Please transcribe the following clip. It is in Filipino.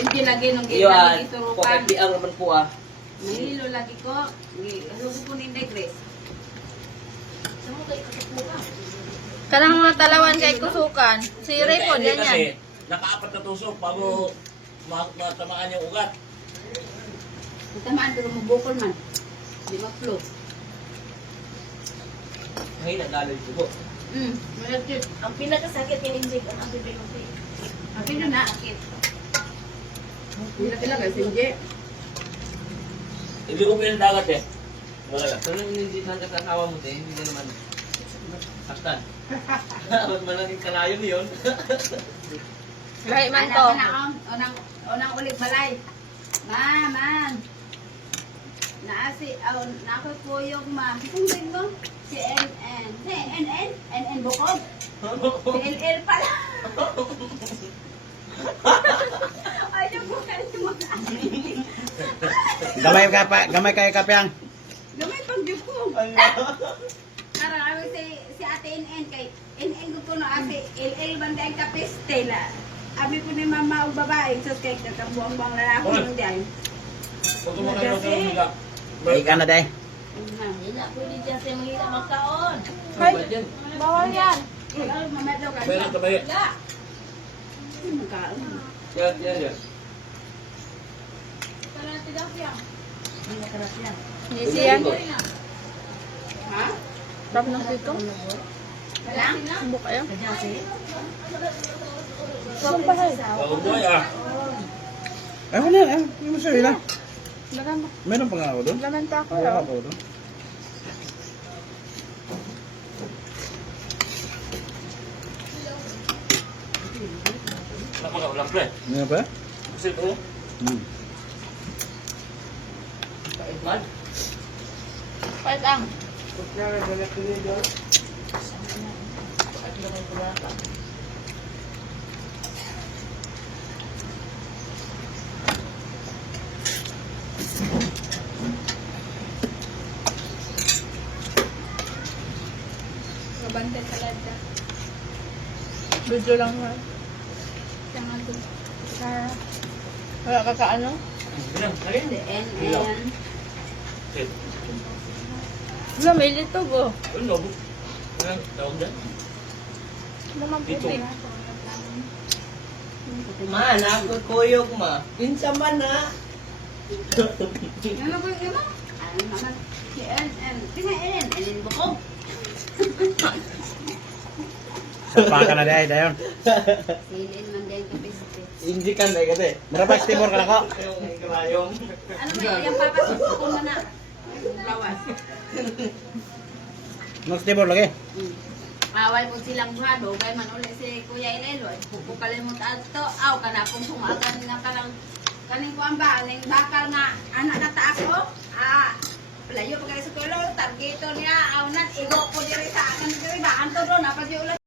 Hindi lagi nung Iyo ginamit po isurukan. kay ang naman po ah. Mahilo lagi ko. Lugo ko ninday, Grace. Saan mo kayo kakatuka? Kanang mga talawan kay kusukan. Si Raymond, yan yan. Kasi nakaapat na tusok bago matamaan yung ugat. Tamaan pero mabukol man. Di ma-flow. Ngayon nagdalo yung tubo. Malagkit. Ang pinakasakit yung injig ang bibig mo. Akin na na. Pila-pila guys, hindi. Hindi ko pinadagat eh. Wala lang. So nung ininditan ka sa asawa mo din, hindi naman saktan. Abot man lang yung kalayon yun. Right man Anak to. na unang ulit balay. Man. Nakot po yung kung mo, si NN. Si NN bukod. Si LL pala. Ayaw ko kayo mga Gamay kay kapyang. gamay pang ko. Karang ano si ate NN kay NN ko po no ate LL banda ang kapistela. Abi ko ni mama o babae so kay kakabuang-buang lalaki ng diyan. Pag kumakain mo sa umiga. Ay ka na day. Hindi na pwede dyan sa mga magkaon. Ay, bawal yan. Mama daw ka. Meron ka ba yun? Wala. Magkaon. Yan. Hindi siyan. Ha? Rap ng sito. Wala? Sumbok kayo. Bagong buhay ah. Ay wala, hindi mo sa'yo lang. Lagan mo. Meron pa nga ako doon. Lamenta ako. Wala Raw. ako doon. Napakaulang pre. Ano ba? Kasi ito. Kahit man. Kahit ang. Mabantay talaga. Video lang ha. Tangan ko. Wala ka kaano? Si NN. Wala, may litog oh. Ano? Ano tawag dyan? Naman Dito. puti. Man, ako kuyog ma. Pinsa man ha. Ano ba yung iba? Ano naman? Si NN. Sino NN? NN bukog. Sapa ka na day, dayon. Si NN man din kapiste. Hindi ka na kasi. Marabas timor ka na ko. Yung kalayong. Ano ba yung papasok ko na na? Lawas. Mas timor lagi. Awal po silang buhado, kay man ulit si Kuya Ileloy. Pupukalimot ato, aw, kana kung sumagan nga kalang kaning kuan ba, aning bakal nga, ano